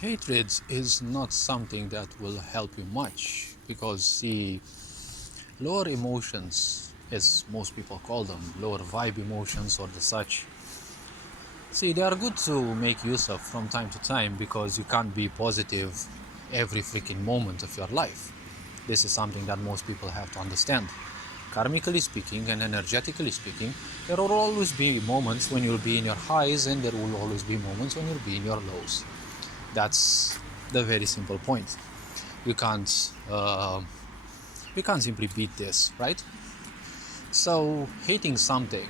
Hatred is not something that will help you much because, see, lower emotions, as most people call them, lower vibe emotions or the such, see, they are good to make use of from time to time because you can't be positive every freaking moment of your life. This is something that most people have to understand. Karmically speaking and energetically speaking, there will always be moments when you'll be in your highs and there will always be moments when you'll be in your lows. That's the very simple point. We can't uh, we can't simply beat this, right? So hating something,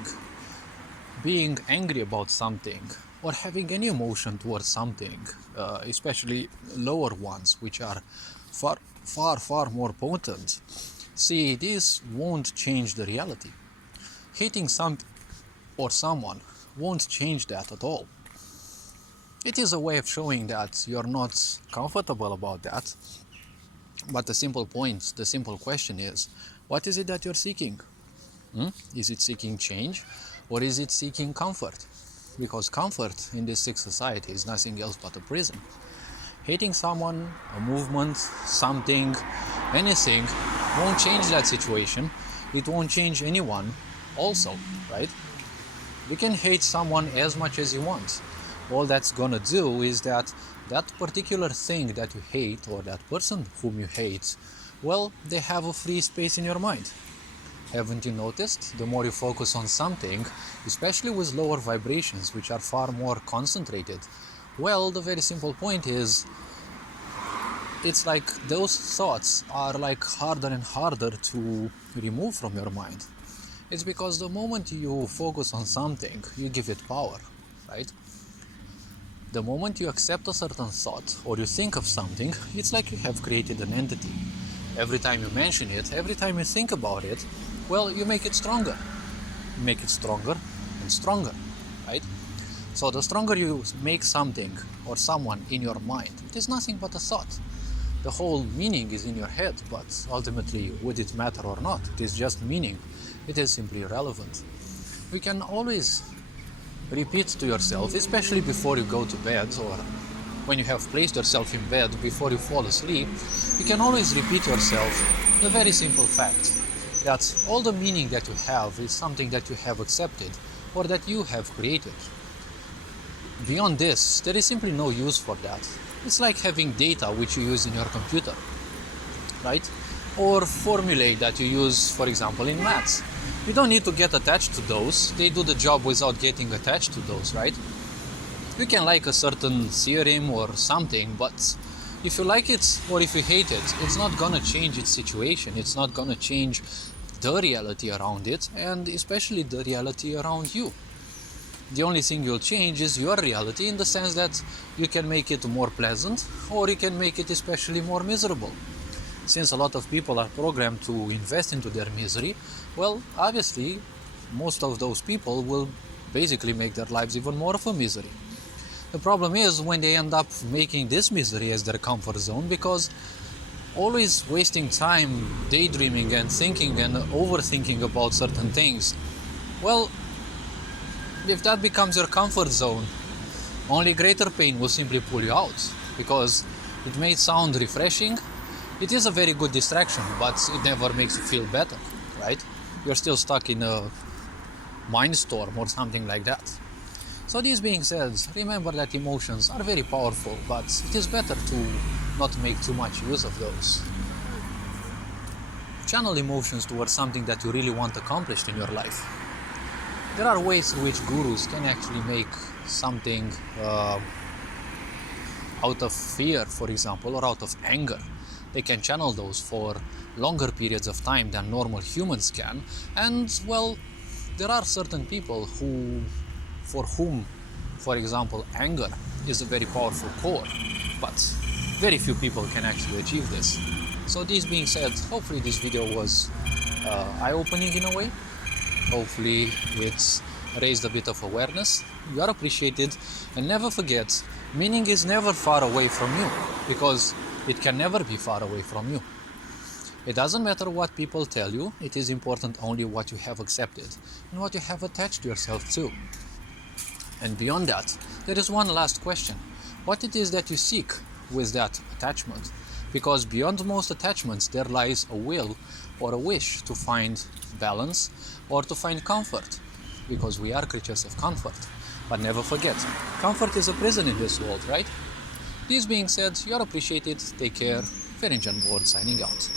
being angry about something, or having any emotion towards something, especially lower ones, which are far more potent. See, this won't change the reality. Hating something or someone won't change that at all. It is a way of showing that you're not comfortable about that. But the simple point, the simple question is, what is it that you're seeking? Is it seeking change or is it seeking comfort? Because comfort in this sick society is nothing else but a prison. Hating someone, a movement, something, anything won't change that situation. It won't change anyone also, right? You can hate someone as much as you want. All that's gonna do is that that particular thing that you hate or that person whom you hate, well, they have a free space in your mind. Haven't you noticed? The more you focus on something, especially with lower vibrations, which are far more concentrated, well, the very simple point is, it's like those thoughts are like harder and harder to remove from your mind. It's because the moment you focus on something, you give it power, right? The moment you accept a certain thought or you think of something, it's like you have created an entity. Every time you mention it, every time you think about it, well, you make it stronger. You make it stronger and stronger, right? So the stronger you make something or someone in your mind, it is nothing but a thought. The whole meaning is in your head, but ultimately, would it matter or not? It is just meaning. It is simply irrelevant. You can always repeat to yourself, especially before you go to bed or when you have placed yourself in bed before you fall asleep, you can always repeat yourself the very simple fact that all the meaning that you have is something that you have accepted or that you have created. Beyond this, there is simply no use for that. It's like having data which you use in your computer, right? Or formulae that you use, for example, in maths. You don't need to get attached to those. They do the job without getting attached to those, right? You can like a certain theorem or something, but if you like it or if you hate it, it's not gonna change its situation. It's not gonna change the reality around it, and especially the reality around you. The only thing you'll change is your reality in the sense that you can make it more pleasant or you can make it especially more miserable. Since a lot of people are programmed to invest into their misery, well, obviously, most of those people will basically make their lives even more of a misery. The problem is when they end up making this misery as their comfort zone, because always wasting time daydreaming and thinking and overthinking about certain things, well, if that becomes your comfort zone, only greater pain will simply pull you out, because it may sound refreshing. It is a very good distraction, but it never makes you feel better, right? You're still stuck in a mind storm or something like that. So this being said, remember that emotions are very powerful, but it is better to not make too much use of those. Channel emotions towards something that you really want accomplished in your life. There are ways in which gurus can actually make something out of fear, for example, or out of anger. They can channel those for longer periods of time than normal humans can. And, well, there are certain people for whom, for example, anger is a very powerful core, but very few people can actually achieve this. So this being said, hopefully this video was eye-opening in a way. Hopefully it's raised a bit of awareness. You are appreciated, and never forget, meaning is never far away from you, because it can never be far away from you. It doesn't matter what people tell you, it is important only what you have accepted and what you have attached yourself to. And beyond that, there is one last question. what it is that you seek with that attachment. Because beyond most attachments, there lies a will or a wish to find balance or to find comfort, because we are creatures of comfort. But never forget, comfort is a prison in this world, right? This being said, you're appreciated. Take care. Ferenc Jan Board signing out.